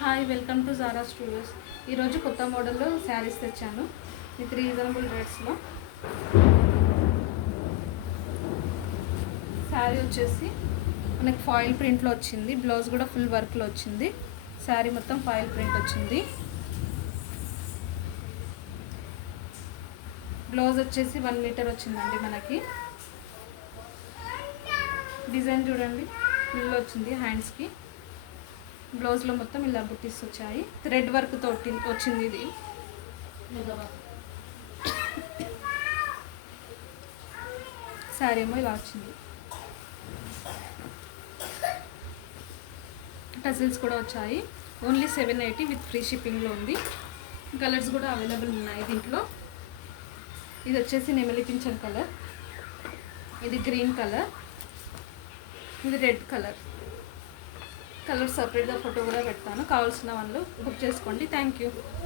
Hi, welcome to Zara studios. ఈరోజు కొత్త మోడల్లో శారీస్ తెచ్చాను విత్ రీజనబుల్ రేట్స్లో. శారీ వచ్చేసి మనకి ఫాయిల్ ప్రింట్లో వచ్చింది. బ్లౌజ్ కూడా ఫుల్ వర్క్లో వచ్చింది. శారీ మొత్తం ఫాయిల్ ప్రింట్ వచ్చింది. బ్లౌజ్ వచ్చేసి 1 మీటర్ వచ్చిందండి. మనకి డిజైన్ చూడండి, ఫుల్ వచ్చింది హ్యాండ్స్కి. బ్లౌజ్లో మొత్తం ఇలా బుట్టీస్ వచ్చాయి. థ్రెడ్ వర్క్ తోటి వచ్చింది. ఇది శారీ ఏమో ఇలా వచ్చింది. టజిల్స్ కూడా వచ్చాయి. ఓన్లీ 780 విత్ ఫ్రీ షిప్పింగ్లో ఉంది. కలర్స్ కూడా అవైలబుల్ ఉన్నాయి దీంట్లో. ఇది వచ్చేసి నెమలి పింఛన్ కలర్, ఇది గ్రీన్ కలర్, ఇది రెడ్ కలర్. కలర్ సపరేట్గా ఫోటో కూడా పెడతాను. కావాల్సిన వాళ్ళు బుక్ చేసుకోండి. Thank you.